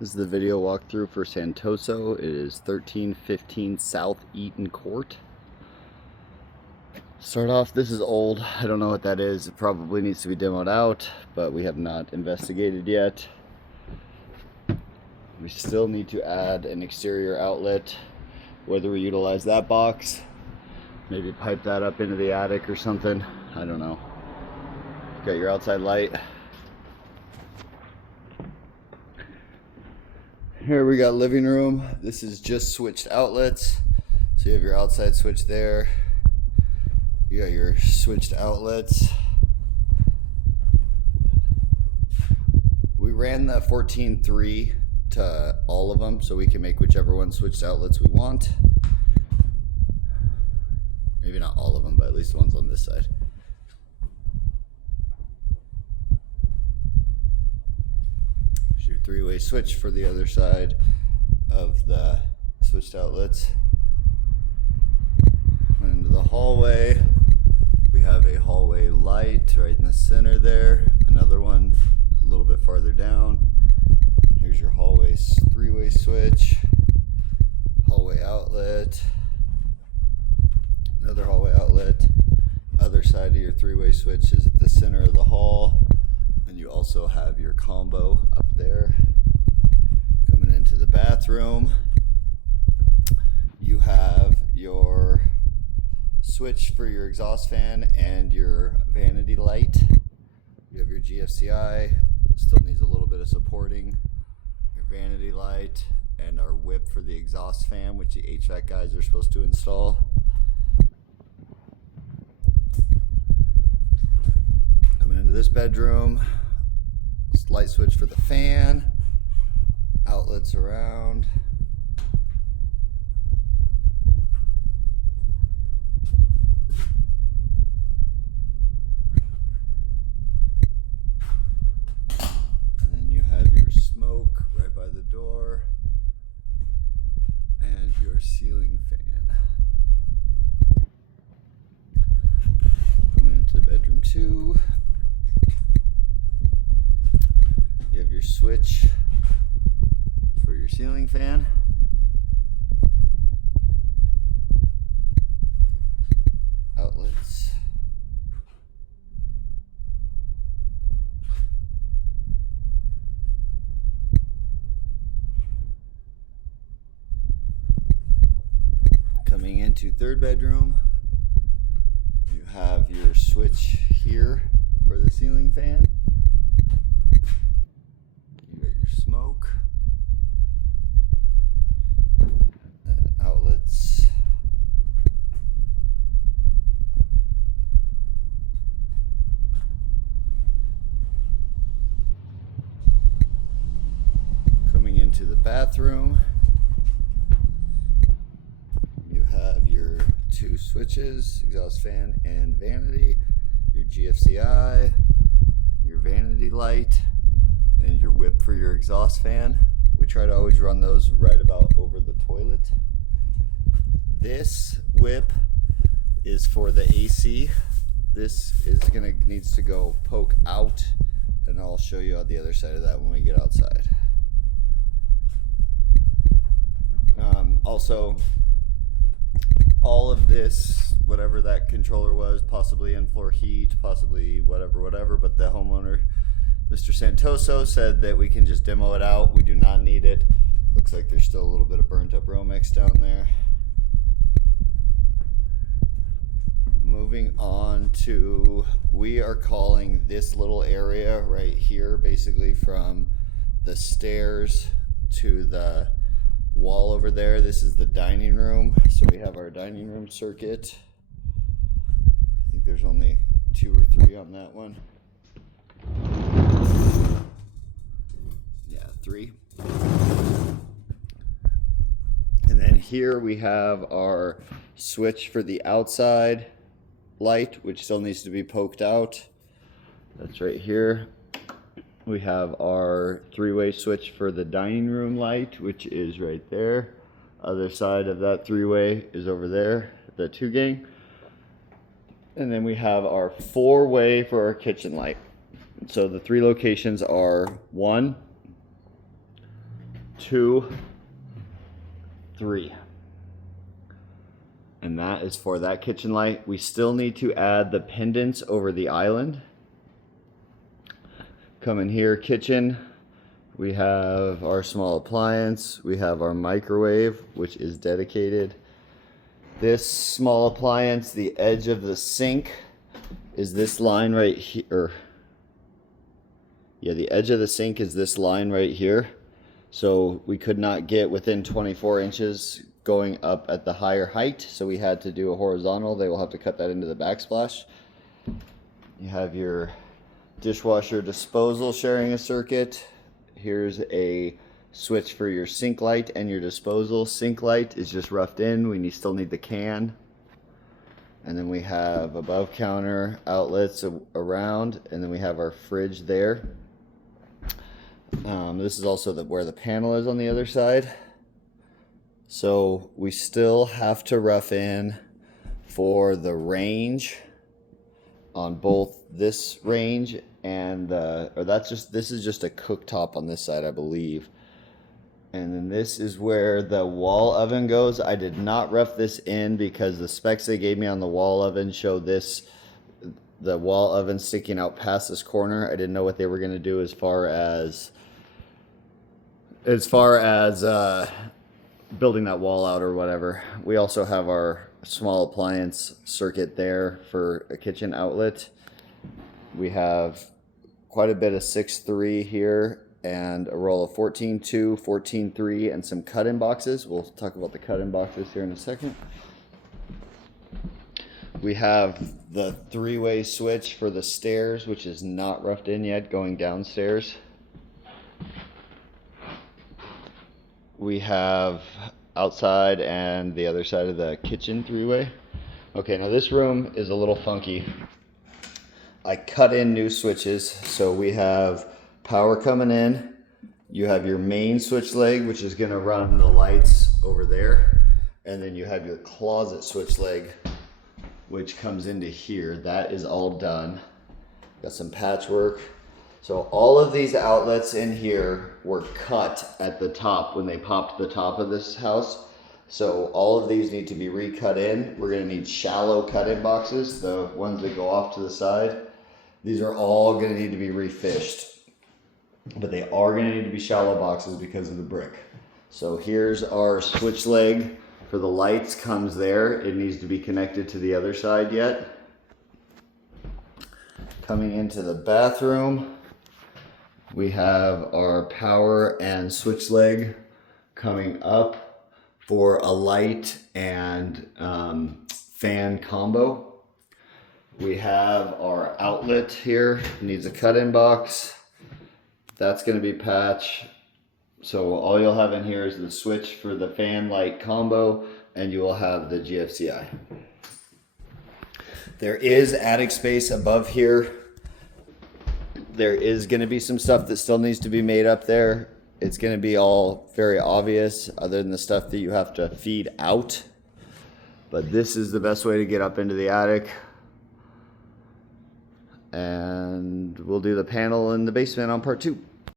This is the video walkthrough for Santoso. It is 1315 South Eaton Court. Start off, this is old. I don't know what that is. It probably needs to be demoed out, but we have not investigated yet. We still need to add an exterior outlet. Whether we utilize that box, maybe pipe that up into the attic or something. I don't know. Got your outside light. Here we got living room. This is just switched outlets. So you have your outside switch there. You got your switched outlets. We ran the 14.3 to all of them so we can make whichever one switched outlets we want. Maybe not all of them, but at least the ones on this side. There's your three-way switch for the other side of the switched outlets. Went into the hallway. We have a hallway light right in the center there. Another one a little bit farther down. Here's your hallway three-way switch. Hallway outlet. Another hallway outlet. Other side of your three-way switch is at the center of the hall. And you also have your combo up there. Coming into the bathroom, you have your switch for your exhaust fan and your vanity light. You have your GFCI, still needs a little bit of supporting. Your vanity light and our whip for the exhaust fan, which the HVAC guys are supposed to install. Coming into this bedroom, light switch for the fan, outlets around. And then you have your smoke right by the door and your ceiling fan. Coming into bedroom 2. You have your switch for your ceiling fan. Outlets. Coming into third bedroom, you have your switch here for the ceiling fan. Smoke and outlets. Coming into the bathroom, you have your two switches, exhaust fan and vanity, your GFCI, your vanity light, and your whip for your exhaust fan. We try to always run those right about over the toilet. This whip is for the AC. This is needs to go poke out, and I'll show you on the other side of that when we get outside. Also, all of this, whatever that controller was, possibly in-floor heat, possibly whatever, but the homeowner, Mr. Santoso, said that we can just demo it out. We do not need it. Looks like there's still a little bit of burnt up Romex down there. Moving on to, we are calling this little area right here, basically from the stairs to the wall over there. This is the dining room. So we have our dining room circuit. I think there's only 2 or 3 on that one. 3. And then here we have our switch for the outside light, which still needs to be poked out. That's right here. We have our 3-way switch for the dining room light, which is right there. Other side of that 3-way is over there, the 2-gang. And then we have our 4-way for our kitchen light. So the 3 locations are 1, 2, 3. And that is for that kitchen light. We still need to add the pendants over the island. Come in here, kitchen. We have our small appliance. We have our microwave, which is dedicated. This small appliance, the edge of the sink is this line right here. Yeah, the edge of the sink is this line right here. So we could not get within 24 inches going up at the higher height. So we had to do a horizontal. They will have to cut that into the backsplash. You have your dishwasher disposal sharing a circuit. Here's a switch for your sink light and your disposal. Sink light is just roughed in. We still need the can. And then we have above counter outlets around, and then we have our fridge there. This is also where the panel is on the other side. So we still have to rough in for the range on both this range and this is just a cooktop on this side, I believe. And then this is where the wall oven goes. I did not rough this in because the specs they gave me on the wall oven show the wall oven sticking out past this corner. I didn't know what they were going to do as far as building that wall out or whatever. We also have our small appliance circuit there for a kitchen outlet. We have quite a bit of 6.3 here and a roll of 14.2, 14.3, and some cut-in boxes. We'll talk about the cut-in boxes here in a second. We have the 3-way switch for the stairs, which is not roughed in yet, going downstairs. We have outside and the other side of the kitchen 3-way. Okay, now this room is a little funky. I cut in new switches, so we have power coming in. You have your main switch leg, which is going to run the lights over there, and then you have your closet switch leg, which comes into here. That is all done. Got some patchwork. So all of these outlets in here were cut at the top when they popped the top of this house. So all of these need to be recut in. We're going to need shallow cut-in boxes, the ones that go off to the side. These are all going to need to be refished, but they are going to need to be shallow boxes because of the brick. So here's our switch leg for the lights, comes there. It needs to be connected to the other side yet. Coming into the bathroom, we have our power and switch leg coming up for a light and fan combo. We have our outlet here, needs a cut-in box. That's going to be patch. So all you'll have in here is the switch for the fan light combo, and you will have the GFCI. There is attic space above here. There is going to be some stuff that still needs to be made up there. It's going to be all very obvious other than the stuff that you have to feed out. But this is the best way to get up into the attic. And we'll do the panel in the basement on part 2.